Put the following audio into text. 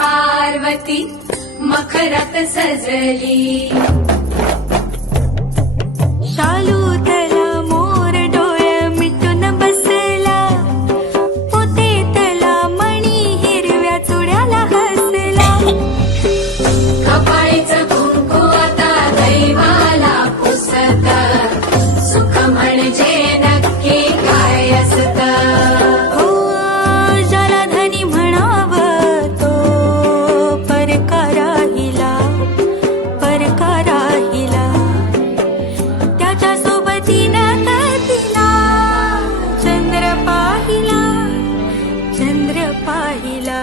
पार्वती मखरात सजली पाहिला